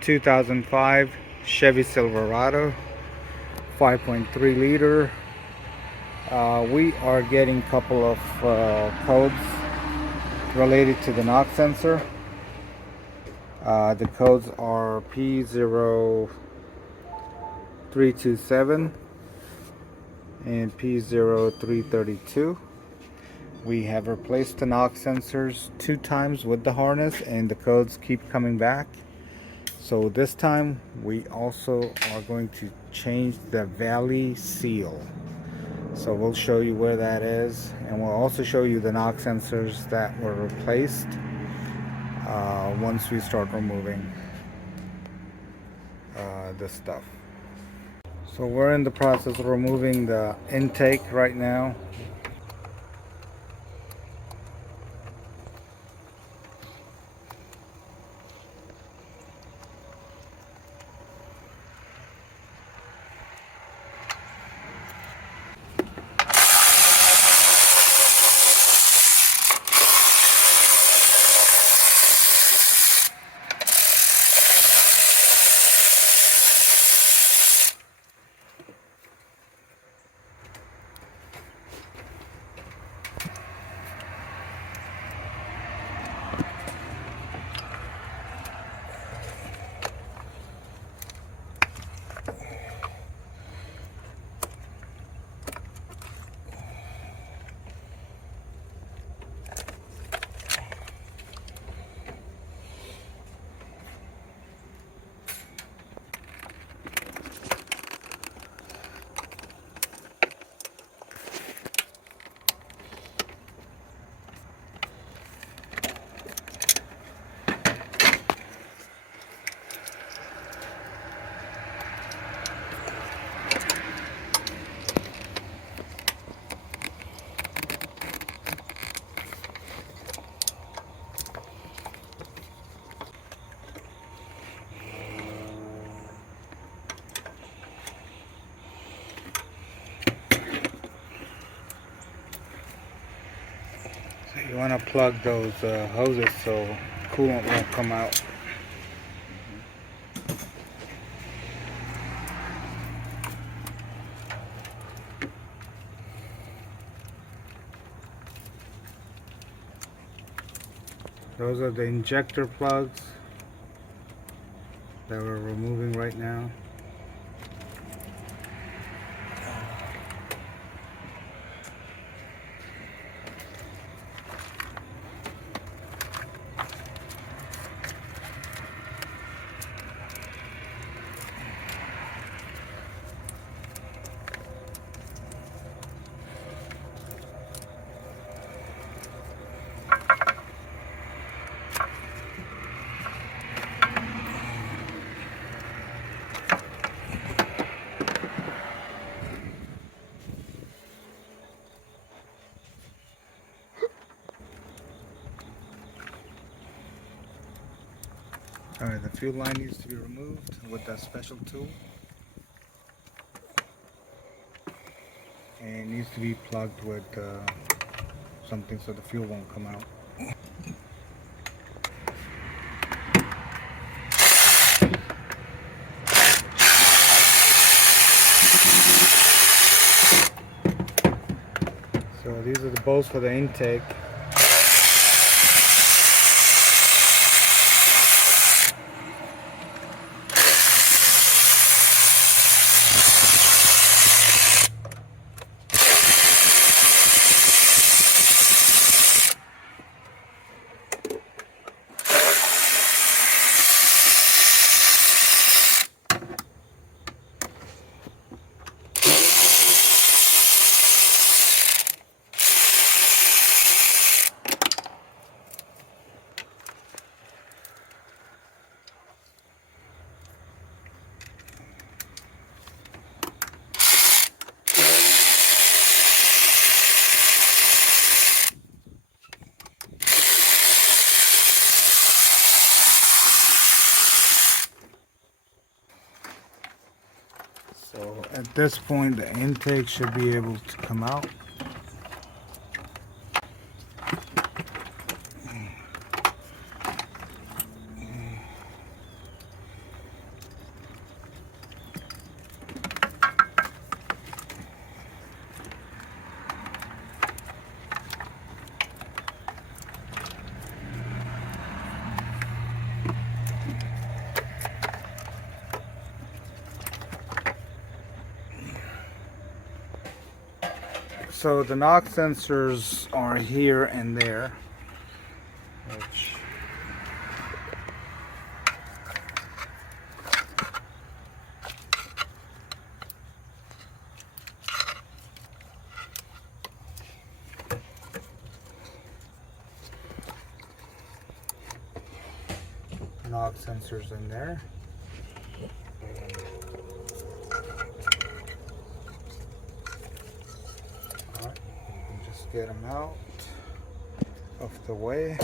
2005 Chevy Silverado, 5.3 liter. We are getting a couple of codes related to the knock sensor. The codes are P0327 and P0332. We have replaced the knock sensors 2 times with the harness, and the codes keep coming back. So this time we also are going to change the valley seal. So we'll show you where that is, and we'll also show you the knock sensors that were replaced once we start removing this stuff. So we're in the process of removing the intake right now. You want to plug those hoses so coolant won't come out. Those are the injector plugs that we're removing right now. Alright, the fuel line needs to be removed with that special tool. And it needs to be plugged with something so the fuel won't come out. So these are the bolts for the intake. So at this point the intake should be able to come out. So the knock sensors are here and there, which knock sensors in there. Alright, you can just get them out of the way.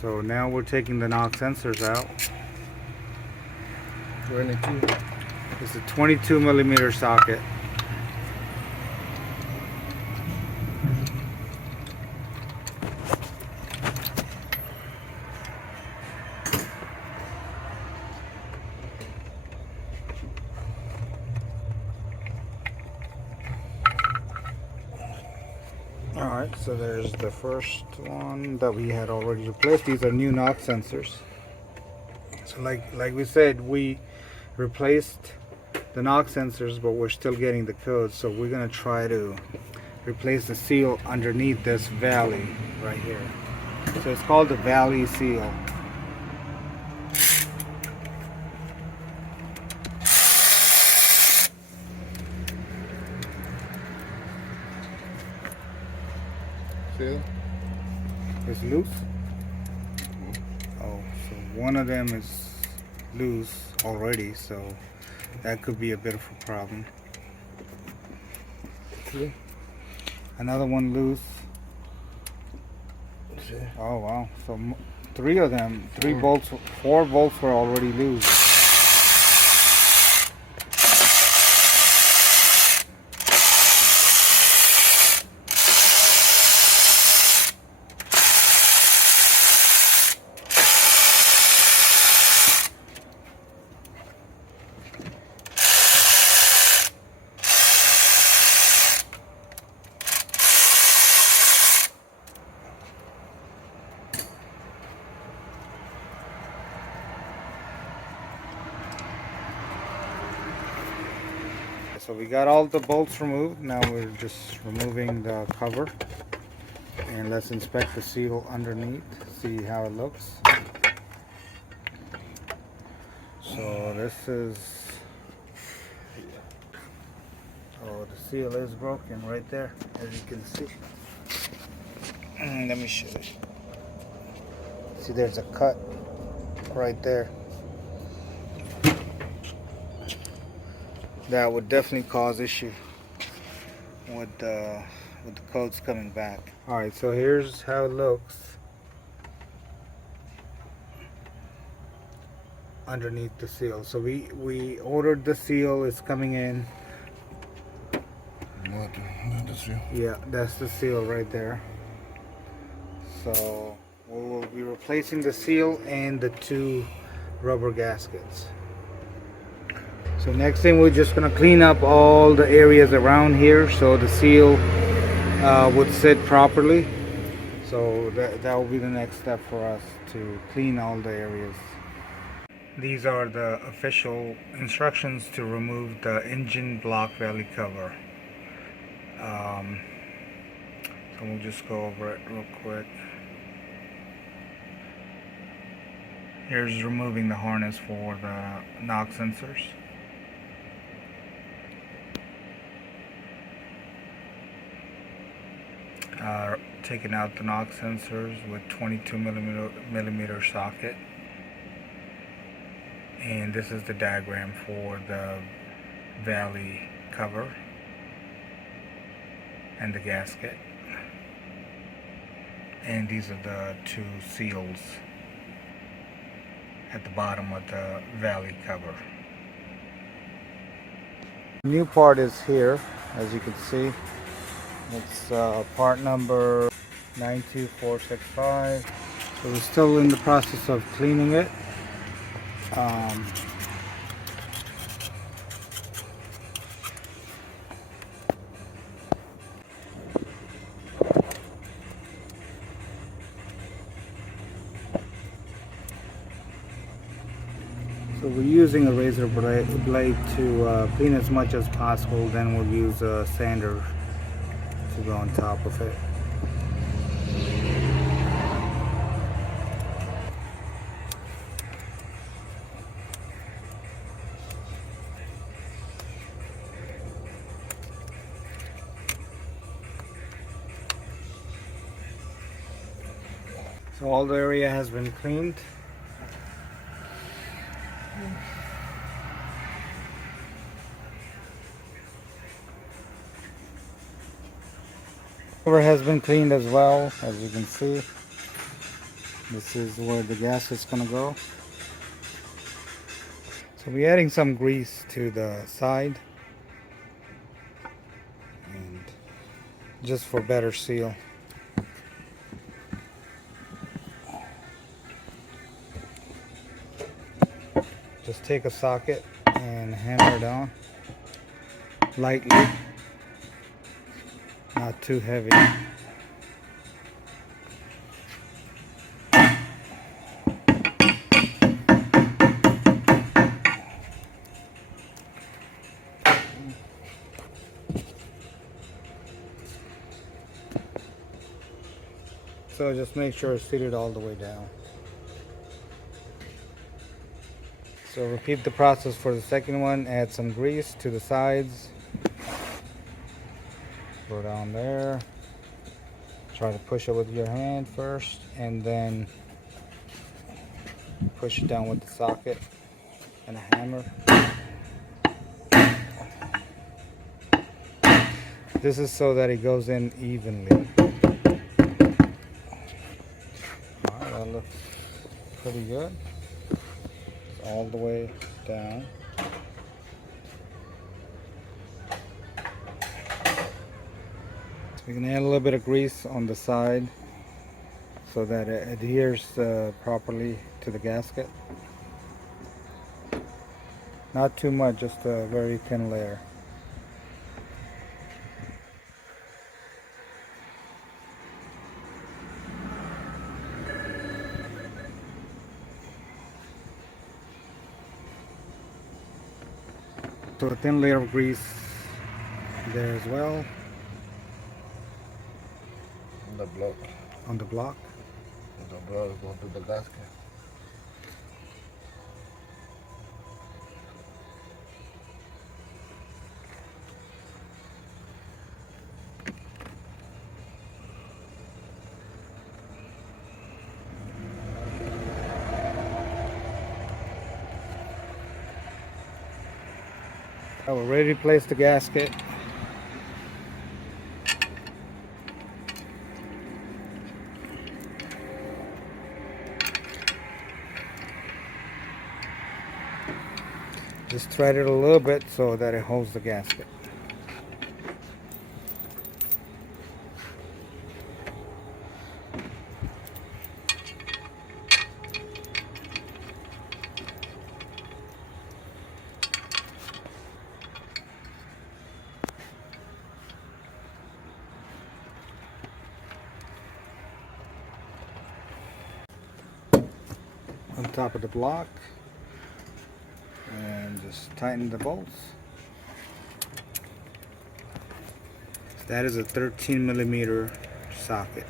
So now we're taking the knock sensors out. It's a 22 millimeter socket. Alright, so there's the first one that we had already replaced. These are new knock sensors. So like we said, we replaced the knock sensors, but we're still getting the codes. So we're going to try to replace the seal underneath this valley right here. So it's called the valley seal. It's loose. Oh, so one of them is loose already, so that could be a bit of a problem. Another one loose. Oh wow, so three of them, four bolts were already loose. So we got all the bolts removed. Now we're just removing the cover, and let's inspect the seal underneath, see how it looks. So this is, oh, the seal is broken right there, as you can see. Let me show you. See, there's a cut right there. That would definitely cause issue with the codes coming back. Alright, so here's how it looks underneath the seal. So we ordered the seal, it's coming in. What the seal? Yeah, that's the seal right there. So we will be replacing the seal and the two rubber gaskets. So next thing, we're just going to clean up all the areas around here so the seal would sit properly. So that will be the next step for us, to clean all the areas. These are the official instructions to remove the engine block valley cover. So we'll just go over it real quick. Here's removing the harness for the knock sensors. Taking out the knock sensors with 22 millimeter socket, and this is the diagram for the valley cover and the gasket, and these are the two seals at the bottom of the valley cover. The new part is here, as you can see. It's part number 92465. So we're still in the process of cleaning it. So we're using a razor blade to clean as much as possible. Then we'll use a sander to go on top of it. So all the area has been cleaned. Cover has been cleaned as well, as you can see. This is where the gas is gonna go. So we're adding some grease to the side, and just for better seal. Just take a socket and hammer it on lightly, not too heavy. So just make sure it's seated all the way down. So repeat the process for the second one. Add some grease to the sides. Go down there. Try to push it with your hand first, and then push it down with the socket and a hammer. This is so that it goes in evenly. Alright, that looks pretty good. It's all the way down. We can add a little bit of grease on the side so that it adheres properly to the gasket. Not too much, just a very thin layer. So a thin layer of grease there as well. The block. On the block. The block go to the gasket. We're ready to place the gasket. Just thread it a little bit so that it holds the gasket. On top of the block, and just tighten the bolts. That is a 13mm socket.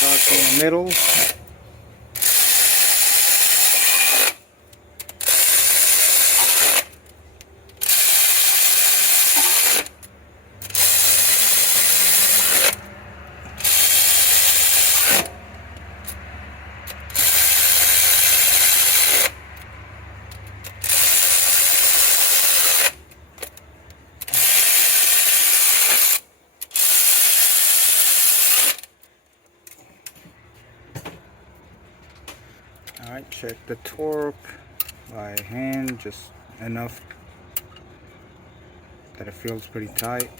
Start in the middle. Alright, check the torque. by hand, just enough that it feels pretty tight.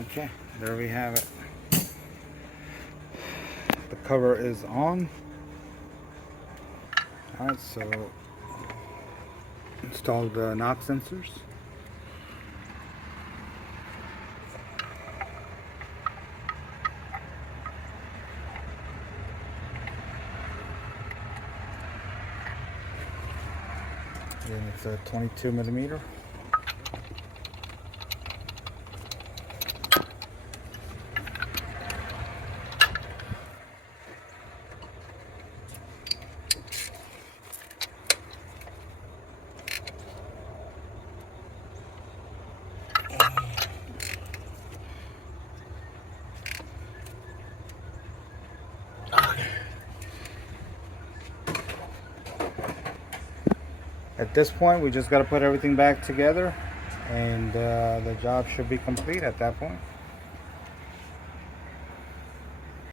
Okay, there we have it. The cover is on. Alright, so install the knock sensors. And it's a 22 millimeter. At this point, we just got to put everything back together, and the job should be complete at that point.